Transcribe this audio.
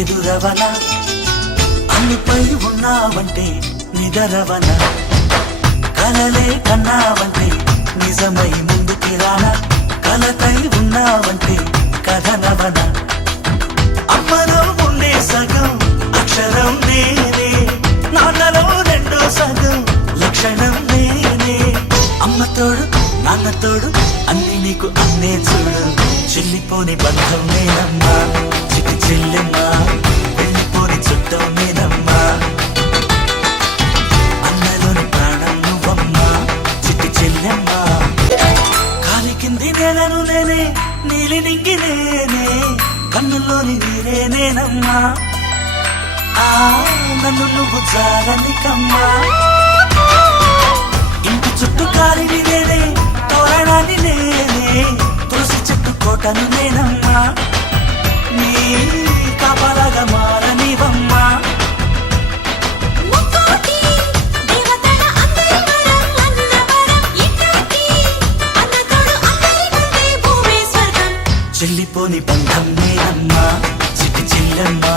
ఎదురవన అన్నిపై ఉన్నావంటే నిదరవన కలలే కన్నావంటే నిజమై ముందుకి రానా కలతై ఉన్నావంటే కథనవన అమ్మలో ఉండే సగం అక్షరం నేనే నాన్నలో రెండో సగం లక్షణం నేనే అమ్మ తోడు నాన్న తోడు అన్ని నీకు అన్నే చూడు చెల్లిపోని బంధం నేనమ్మా చిటి చెల్లెమ్మా వెళ్ళిపోని చుట్టం నేనమ్మా అన్నలోని ప్రాణం నువ్వమ్మా చిటి చెల్లెమ్మా కాలి కింది నేలను నేనే నీలి నింగి నేనే కన్నుల్లోని నీరే నేనమ్మా నన్ను నువ్వు జారనికమ్మా ఇంటి చుట్టూ కాలిని నేనే తోరణాన్ని నేనే తులసి చెట్టు కోటను నేనమ్మా నీ కాపలాగా మారనివమ్మా చెల్లిపోని బంధం నేనమ్మా చిటి చెల్లెమ్మా